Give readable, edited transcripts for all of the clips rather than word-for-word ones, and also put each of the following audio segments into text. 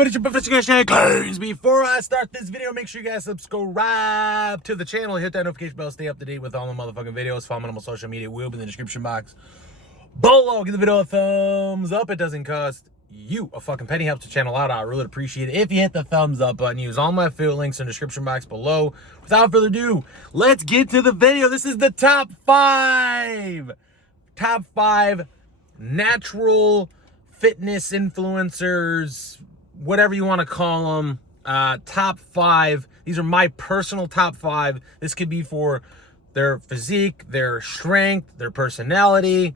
everybody, before I start this video, make sure you guys subscribe to the channel, hit that notification bell, stay up to date with all the motherfucking videos. Follow me on my social media, will be in the description box below. Give the video a thumbs up. It doesn't cost you a fucking penny, helps the channel out. I really appreciate it if you hit the thumbs up button. Use all my affiliate links in the description box below. Without further ado, let's get to the video. This is the top five natural fitness influencers, whatever you want to call them. Top five. These are my personal top five. This could be for their physique, their strength, their personality.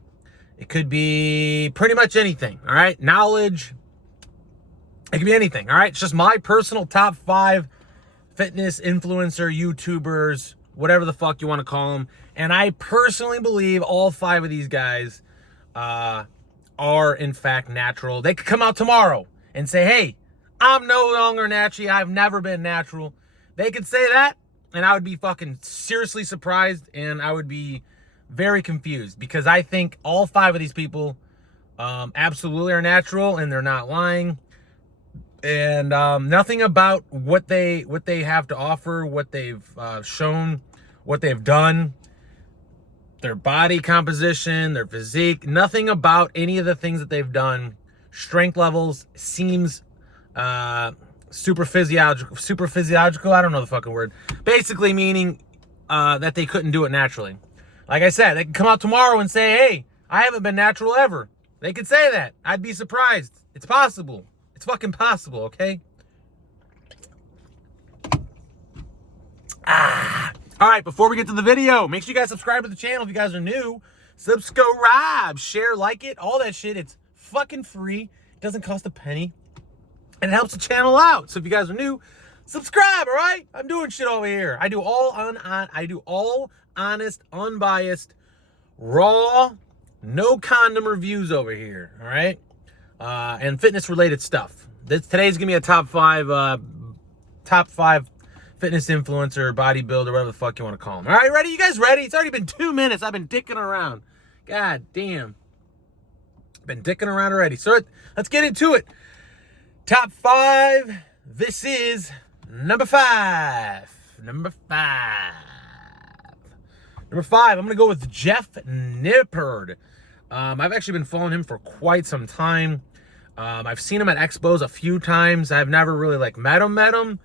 It could be pretty much anything, all right? Knowledge. It could be anything, all right? It's just my personal top five fitness influencer, YouTubers, whatever the fuck you want to call them. And I personally believe all five of these guys are in fact natural. They could come out tomorrow and say, hey, I'm no longer natural. I've never been natural. They could say that, and I would be fucking seriously surprised, and I would be very confused, because I think all five of these people absolutely are natural, and they're not lying. And nothing about what they have to offer, what they've shown, what they've done, their body composition, their physique, nothing about any of the things that they've done, strength levels, seems super physiological, I don't know the fucking word. Basically meaning that they couldn't do it naturally. Like I said, they could come out tomorrow and say, hey, I haven't been natural ever. They could say that. I'd be surprised. It's possible. It's fucking possible, okay? All right, before we get to the video, make sure you guys subscribe to the channel if you guys are new. Subscribe, share, like it, all that shit. It's fucking free. It doesn't cost a penny. And it helps the channel out. So if you guys are new, subscribe, all right? I'm doing shit over here. I do all honest, unbiased, raw, no condom reviews over here, all right? And fitness-related stuff. Today's gonna be a top five fitness influencer, bodybuilder, whatever the fuck you want to call them. All right, ready? You guys ready? It's already been 2 minutes. I've been dicking around. God damn. Been dicking around already. So let's get into it. Top five. This is number five. Number five, I'm going to go with Jeff Nippard. I've actually been following him for quite some time. I've seen him at expos a few times. I've never really met him.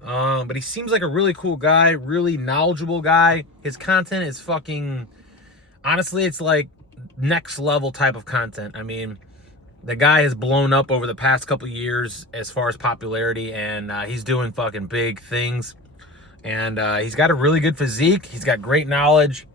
But he seems like a really cool guy, really knowledgeable guy. His content is fucking, honestly, it's like next level type of content. I mean, the guy has blown up over the past couple years as far as popularity, and he's doing fucking big things. And he's got a really good physique. He's got great knowledge.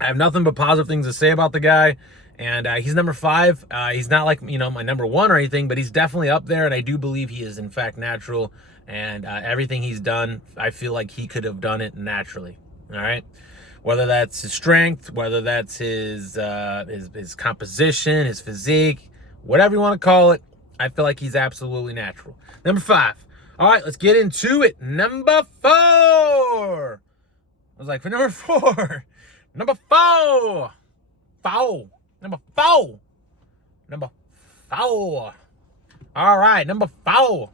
I have nothing but positive things to say about the guy. And he's number five. He's not like, my number one or anything, but he's definitely up there. And I do believe he is in fact natural. And everything he's done, I feel like he could have done it naturally. All right. Whether that's his strength, whether that's his composition, his physique, whatever you want to call it, I feel like he's absolutely natural. Number five. All right, let's get into it. Number four. I was like, for number four. Number four. Number four. All right, number four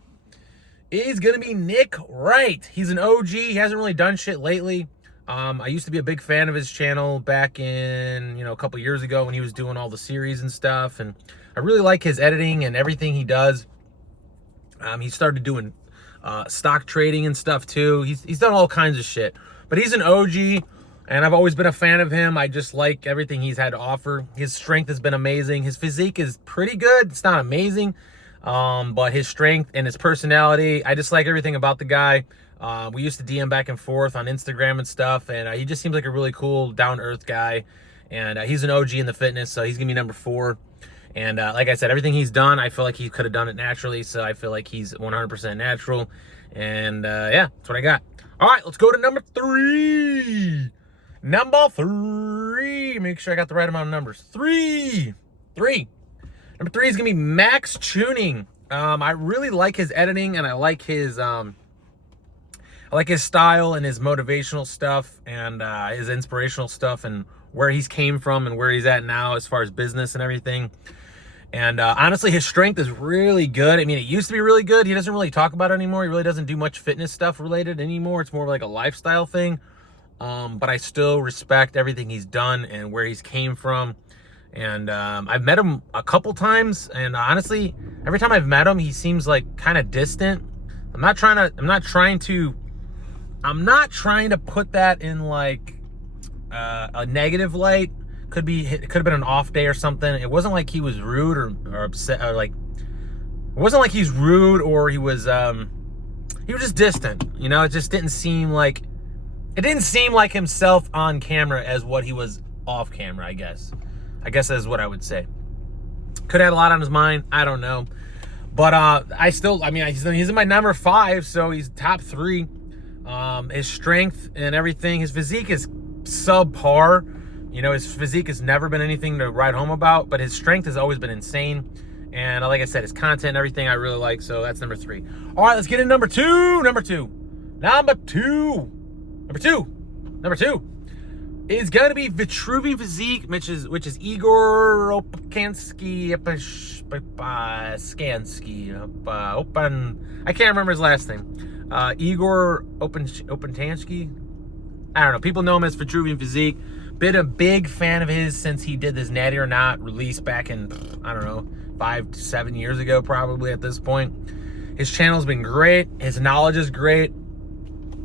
is going to be Nick Wright. He's an OG. He hasn't really done shit lately. I used to be a big fan of his channel back in, a couple years ago when he was doing all the series and stuff. And I really like his editing and everything he does. He started doing stock trading and stuff too. He's done all kinds of shit, but he's an OG, and I've always been a fan of him. I just like everything he's had to offer. His strength has been amazing. His physique is pretty good. It's not amazing, but his strength and his personality, I just like everything about the guy. We used to DM back and forth on Instagram and stuff, and he just seems like a really cool, down-to-earth guy. And he's an OG in the fitness, so he's gonna be number four. And like I said, everything he's done, I feel like he could have done it naturally, so I feel like he's 100% natural. And yeah, that's what I got. All right, let's go to number three. Number three. Make sure I got the right amount of numbers. Three. Number three is gonna be Max Tuning. I really like his editing, and I like his style and his motivational stuff, and his inspirational stuff, and where he's came from and where he's at now as far as business and everything. And honestly, his strength is really good. I mean, it used to be really good. He doesn't really talk about it anymore. He really doesn't do much fitness stuff related anymore. It's more like a lifestyle thing. But I still respect everything he's done and where he's came from. And I've met him a couple times, and honestly, every time I've met him, he seems like kind of distant. I'm not trying to put that in like a negative light. It could have been an off day or something. It wasn't like he was rude or upset, or like, it wasn't like he's rude or he was just distant. You know, it just didn't seem like himself on camera as what he was off camera, I guess that's what I would say. Could have had a lot on his mind. I don't know. But he's in my number 5, so he's top 3. His strength and everything, his physique is subpar. You know, his physique has never been anything to write home about, but his strength has always been insane. And like I said, his content and everything I really like, so that's number 3. All right, let's get into number 2. Number two is going to be Vitruvian Physique, which is Igor Opentansky. I can't remember his last name. Igor Opentansky. I don't know. People know him as Vitruvian Physique. Been a big fan of his since he did this Natty or Not release back in, I don't know, 5 to 7 years ago, probably at this point. His channel's been great. His knowledge is great.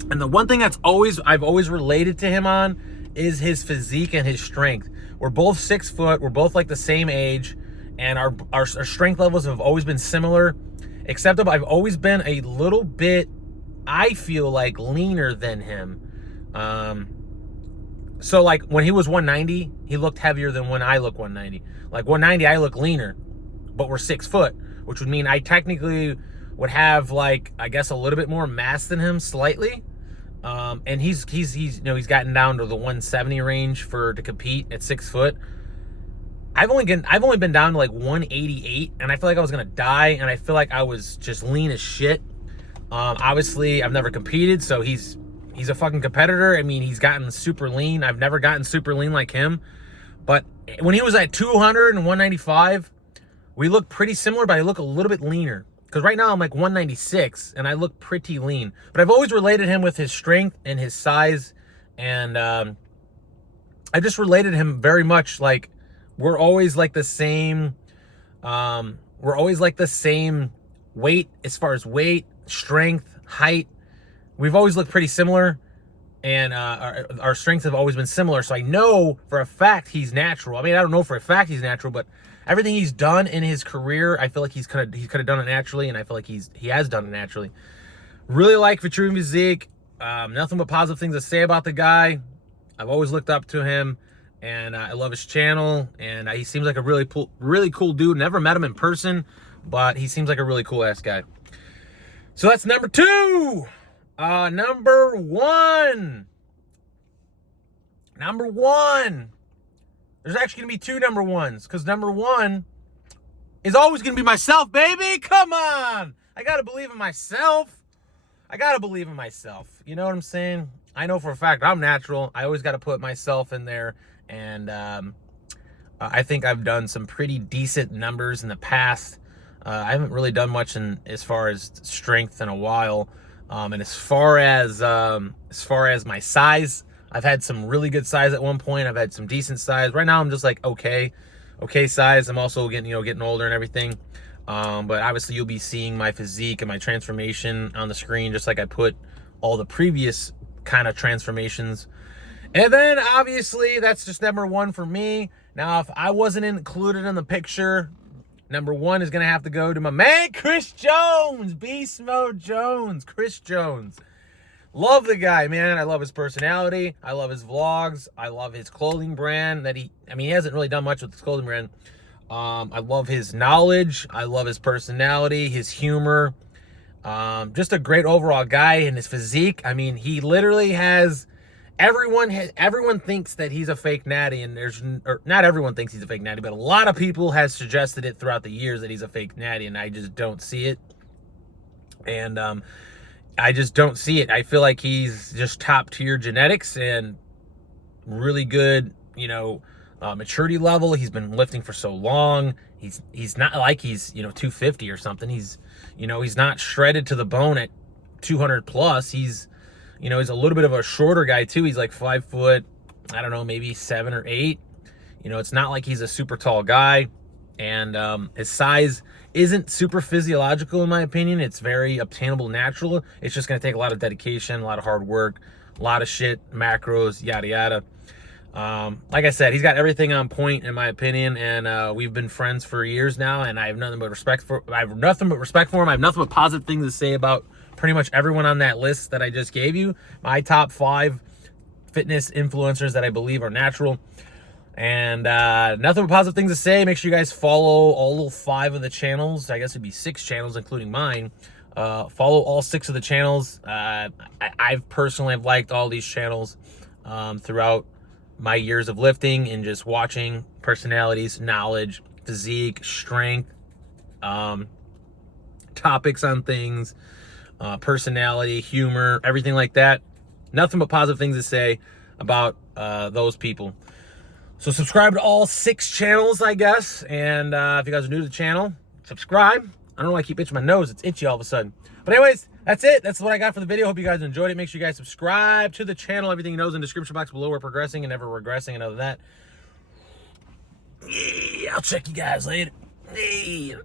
And the one thing I've always related to him on is his physique and his strength. We're both 6 foot. We're both like the same age. And our strength levels have always been similar. Except I've always been a little bit, I feel like, leaner than him. So like when he was 190, he looked heavier than when I look 190. Like 190, I look leaner, but we're 6 foot, which would mean I technically would have like, I guess, a little bit more mass than him slightly. And he's gotten down to the 170 range to compete at 6 foot. I've only been down to like 188, and I feel like I was gonna die, and I feel like I was just lean as shit. Obviously I've never competed, so he's a fucking competitor. I mean, he's gotten super lean. I've never gotten super lean like him. But when he was at 200 and 195, we look pretty similar, but I look a little bit leaner. Because right now I'm like 196, and I look pretty lean. But I've always related him with his strength and his size. And I just related him very much like we're always like the same. We're always like the same weight as far as weight, strength, height. We've always looked pretty similar, and our strengths have always been similar. So I know for a fact he's natural. I mean, I don't know for a fact he's natural, but everything he's done in his career, I feel like he could have done it naturally, and I feel like he has done it naturally. Really like Vitruvian Physique. Nothing but positive things to say about the guy. I've always looked up to him, and I love his channel, and he seems like a really cool dude. Never met him in person, but he seems like a really cool ass guy. So that's number 2. Number one. There's actually gonna be 2 number 1s, because number 1 is always gonna be myself, baby. Come on, I gotta believe in myself. You know what I'm saying? I know for a fact I'm natural. I always got to put myself in there, and I think I've done some pretty decent numbers in the past. I haven't really done much as far as strength in a while. And as far as my size, I've had some really good size at one point. I've had some decent size. Right now I'm just like okay size. I'm also getting older and everything. But obviously you'll be seeing my physique and my transformation on the screen, just like I put all the previous kind of transformations. And then obviously that's just number 1 for me. Now, if I wasn't included in the picture, number 1 is going to have to go to my man, Chris Jones. Beast Mode Jones. Chris Jones. Love the guy, man. I love his personality. I love his vlogs. I love his clothing brand he hasn't really done much with his clothing brand. I love his knowledge. I love his personality, his humor. Just a great overall guy, and his physique. I mean, he literally has... Everyone thinks that he's a fake natty, and not everyone thinks he's a fake natty, but a lot of people have suggested it throughout the years that he's a fake natty, and I just don't see it. And I just don't see it. I feel like he's just top tier genetics and really good, maturity level. He's been lifting for so long. He's not like he's, 250 or something. He's not shredded to the bone at 200 plus. He's a little bit of a shorter guy too. He's like 5 foot, I don't know, maybe 7 or 8. It's not like he's a super tall guy, and his size isn't super physiological in my opinion. It's very obtainable, natural. It's just going to take a lot of dedication, a lot of hard work, a lot of shit, macros, yada yada. Like I said, he's got everything on point in my opinion, and we've been friends for years now, and I have nothing but respect for him. I have nothing but positive things to say about pretty much everyone on that list that I just gave you. My top 5 fitness influencers that I believe are natural. And nothing but positive things to say. Make sure you guys follow all 5 of the channels. I guess it'd be 6 channels, including mine. Follow all 6 of the channels. I've personally have liked all these channels throughout my years of lifting and just watching personalities, knowledge, physique, strength, topics on things, personality, humor, everything like that. Nothing but positive things to say about those people. So subscribe to all 6 channels, I guess. And if you guys are new to the channel, subscribe. I don't know why I keep itching my nose. It's itchy all of a sudden. But anyways, that's it. That's what I got for the video. Hope you guys enjoyed it. Make sure you guys subscribe to the channel. Everything you know is in the description box below. We're progressing and never regressing. And other than that, I'll check you guys later. Hey.